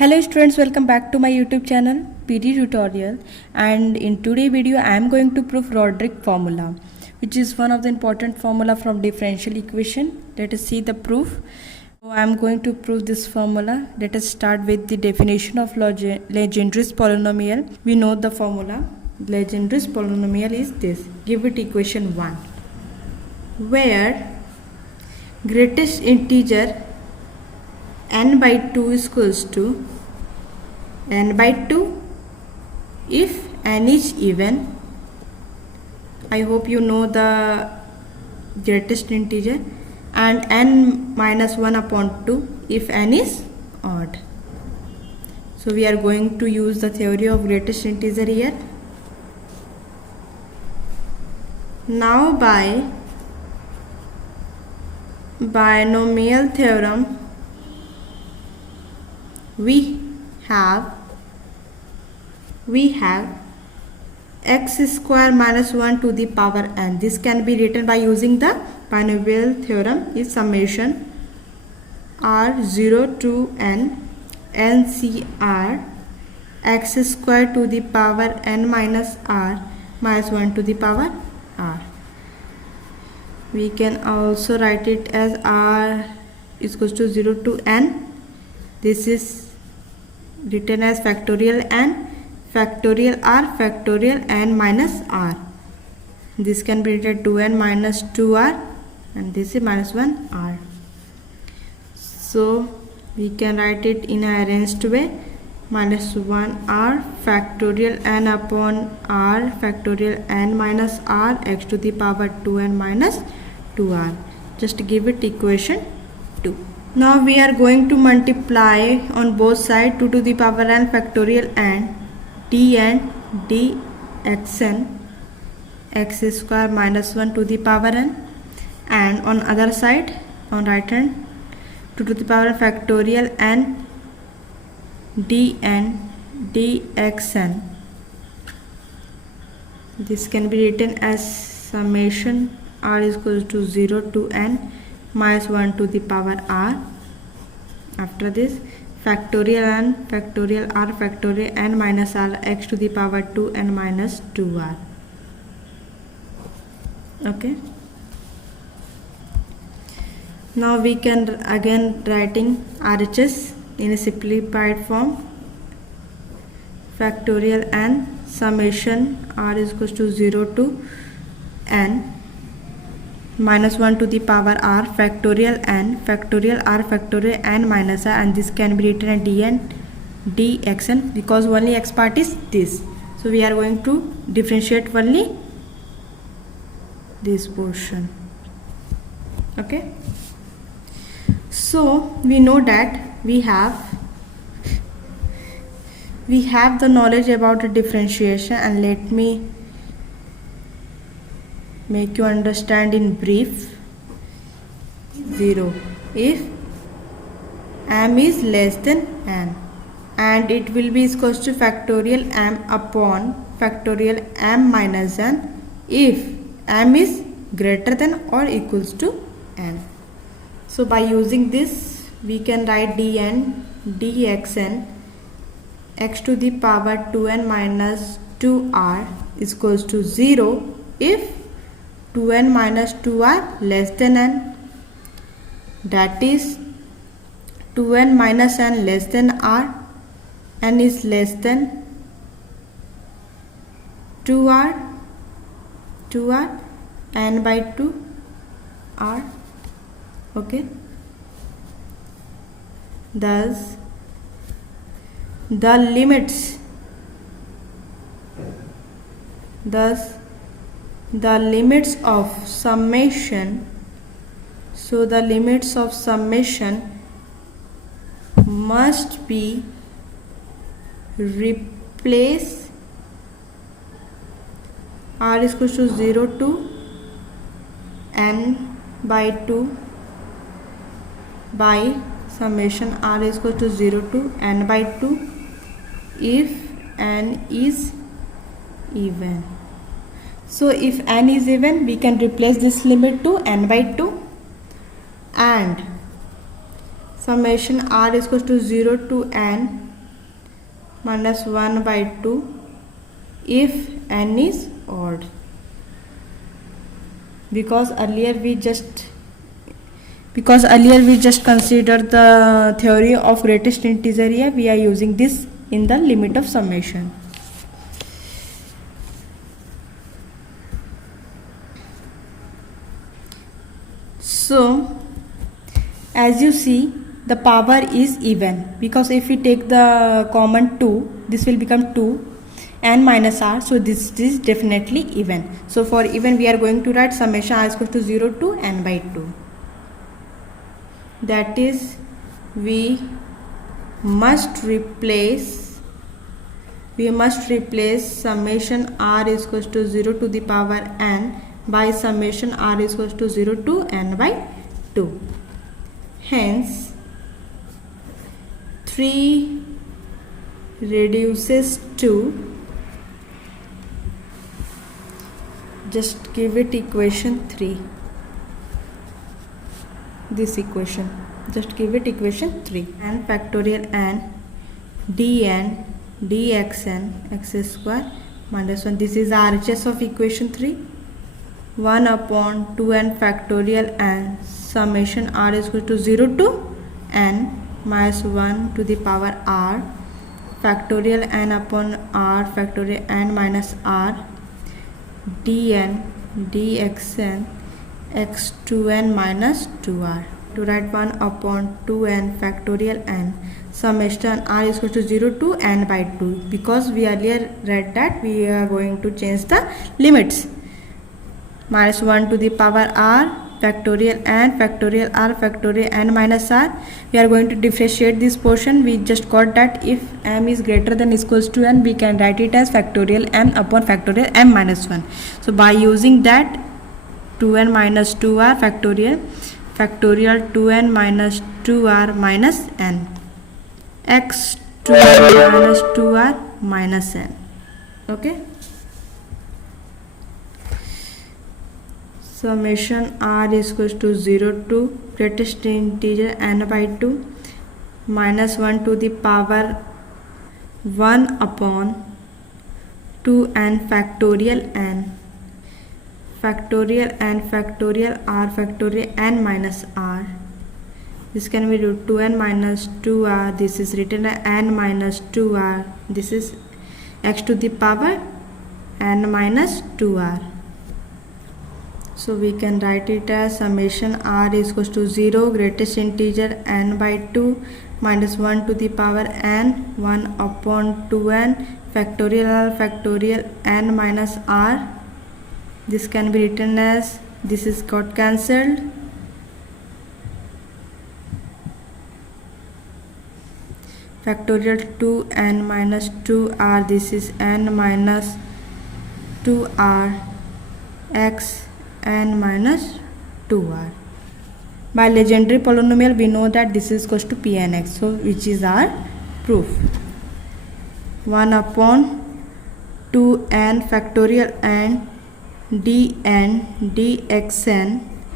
Hello students, welcome back to my YouTube channel PD Tutorial, and in today's video I am going to prove Roderick formula, which is one of the important formula from differential equation. Let us see the proof. So I am going to prove this formula. Let us start with the definition of Legendre's polynomial. We know the formula. Legendre's polynomial is this. Give it equation 1, where greatest integer n by 2 is equals to n by 2 if n is even. I hope you know the greatest integer, and n minus 1 upon 2 if n is odd. So we are going to use the theory of greatest integer here. Now by binomial theorem we have x square minus 1 to the power n. This can be written by using the binomial theorem is summation r0 to n ncr x square to the power n minus r minus 1 to the power r. We can also write it as r is equals to 0 to n. This is written as factorial n, factorial r, factorial n minus r. This can be written 2n minus 2r, and this is minus 1r. So we can write it in a arranged way: minus 1r factorial n upon r factorial n minus r x to the power 2n minus 2r. Just give it equation 2. Now we are going to multiply on both sides 2 to the power n factorial n dn dxn x square minus 1 to the power n, and on other side on right hand 2 to the power factorial n dn dxn. This can be written as summation r is equal to 0 to n minus 1 to the power r. After this factorial n factorial r factorial n minus r x to the power 2n minus 2r. Okay, now we can again writing RHS in a simplified form: factorial n summation r is equal to 0 to n minus 1 to the power r factorial n factorial r factorial n minus r, and this can be written as dn dxn because only x part is this. So we are going to differentiate only this portion. Okay, so we know that we have the knowledge about the differentiation, and let me make you understand in brief. 0 if m is less than n, and it will be equals to factorial m upon factorial m minus n if m is greater than or equals to n. So by using this we can write dn dxn x to the power 2n minus 2r is equals to 0 if 2n minus 2r less than n, that is 2n minus n less than r, n is less than 2r n by 2 r. Okay, thus the limits of summation, so the limits of summation must be replace r is equal to 0 to n by 2 by summation r is equal to 0 to n by 2 if n is even. So if n is even, we can replace this limit to n by 2, and summation r is equal to 0 to n minus 1 by 2 if n is odd. Because earlier we just considered the theory of greatest integer here, we are using this in the limit of summation. So as you see, the power is even, because if we take the common 2, this will become 2 n minus r, so this is definitely even. So for even we are going to write summation r is equal to 0 to n by 2. That is, we must replace summation r is equal to 0 to the power n by summation r is equal to 0 to n by 2. Hence 3 reduces to, just give it equation 3, this equation, just give it equation 3, n factorial n dn dxn x square minus 1, this is RHS of equation 3, 1 upon 2n factorial n summation r is equal to 0 to n minus 1 to the power r factorial n upon r factorial n minus r dn dxn x 2n minus 2r. To write 1 upon 2n factorial n summation r is equal to 0 to n by 2, because we earlier read that we are going to change the limits. Minus 1 to the power r factorial n factorial r factorial n minus r. We are going to differentiate this portion. We just got that if m is greater than or equals to n, we can write it as factorial m upon factorial m minus 1. So by using that, 2n minus 2r factorial 2n minus 2r minus n x 2n minus 2r minus n. Okay. Summation r is equal to 0 to greatest integer n by 2 minus 1 to the power 1 upon 2n factorial n factorial n factorial r factorial n minus r. This can be 2n minus 2r, this is written as n minus 2r, this is x to the power n minus 2r. So we can write it as summation r is equal to 0 greatest integer n by 2 minus 1 to the power n 1 upon 2n factorial n minus r. This can be written as, this is got cancelled, factorial 2n minus 2r, this is n minus 2r x n minus 2r. By legendary polynomial we know that this is equal to Pnx, so which is our proof. 1 upon 2n factorial n dn dxn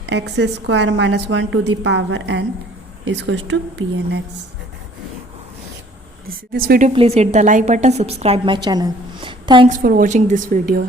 x square minus 1 to the power n is equal to Pnx. This video, please hit the like button, subscribe my channel. Thanks for watching this video.